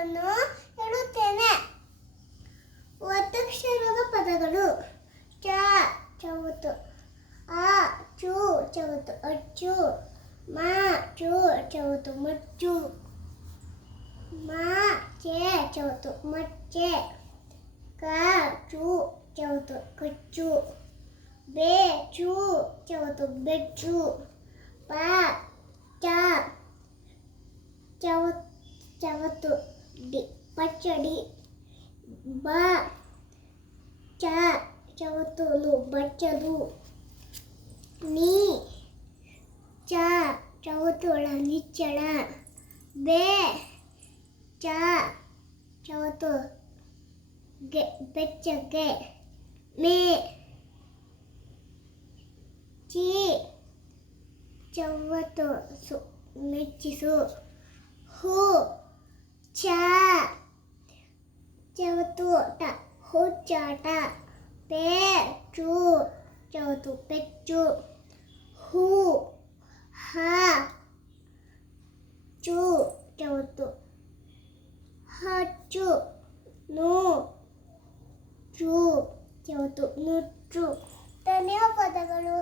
ಪದಗಳನ್ನು ಹೇಳುತ್ತೇನೆ. ಒತ್ತಕ್ಷರದ ಪದಗಳು: ಚ ಚವತ್ತು, ಆ ಚು ಚವತ್ತು ಅಚ್ಚು, ಮ ಚು ಚವತ್ತು ಮಚ್ಚು, ಮ ಚೆ ಚವತ್ತು ಮಚ್ಚೆ, ಕ ಚು ಚವತ್ತು ಕಚ್ಚು, ಬೆ ಚು ಚವತ್ತು ಬೆಚ್ಚು, ಪ ಚ ಚವತ್ತು ಪಚ್ಚಡಿ, ಬ ಚ ಚವತ್ತು ಬಚ್ಚಲು, ನೀ ಚ ಚವತ್ತು ನಿಚ್ಚಳ, ಬೆ ಚ ಚವತ್ತು ಬೆಚ್ಚಗೆ, ಮೇ ಚಿ ಚವತ್ತು ಮೆಚ್ಚಿಸು, ಹು ಚ ಚವತ್ತು ಹುಚ್ಚಾಟ, ಪೆ ಚು ಚವತ್ತು ಪೆಚ್ಚು, ಹು ಹ ಚು ಚವತ್ತು ಹಚ್ಚು, ನು ಚು ಚವತ್ತು ನುಚ್ಚು. ಧನ್ಯವಾದಗಳು.